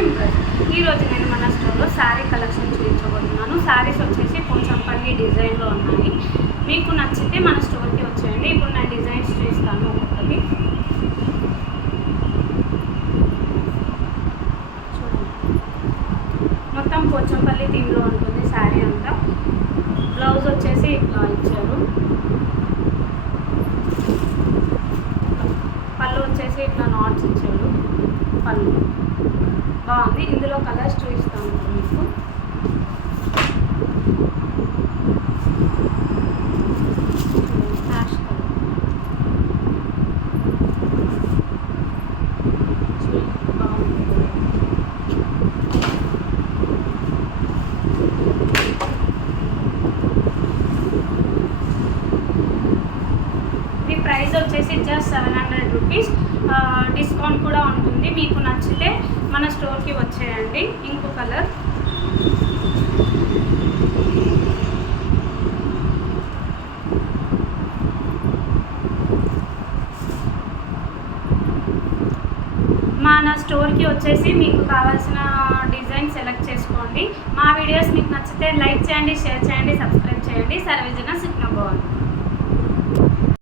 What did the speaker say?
Impress. ఈరోజు నేను మన స్టోర్లో శారీ కలెక్షన్ చూపించబోతున్నాను. శారీస్ వచ్చేసి పోచంపల్లి డిజైన్లో ఉన్నాయి. మీకు నచ్చితే మన స్టోర్కి వచ్చేయండి. ఇప్పుడు నేను డిజైన్స్ చూపిస్తాను ఒక్కొక్కటి. చూడండి, మొత్తం పోచంపల్లి థీమ్లో ఉంటుంది శారీ అంతా. బ్లౌజ్ వచ్చేసి ఇట్లా ఇచ్చారు. పళ్ళు వచ్చేసి ఇట్లా నాట్స్ ఇచ్చాడు. పళ్ళు బాగుంది. ఇందులో కలర్స్ చూపిస్తాను మీకు. హ్యాష్ కలర్ బాగుంది. ఇది ప్రైస్ వచ్చేసి జస్ట్ 700 రూపీస్. డిస్కౌంట్ కూడా ఉంటుంది. మీకు నచ్చితే మన స్టోర్కి వచ్చేయండి. ఇంకో కలర్ మన స్టోర్కి వచ్చేసి మీకు కావాల్సిన డిజైన్ సెలెక్ట్ చేసుకోండి. మా వీడియోస్ మీకు నచ్చితే లైక్ చేయండి, షేర్ చేయండి, సబ్స్క్రైబ్ చేయండి. సర్వేజన సిగ్నల్ బాగుంది.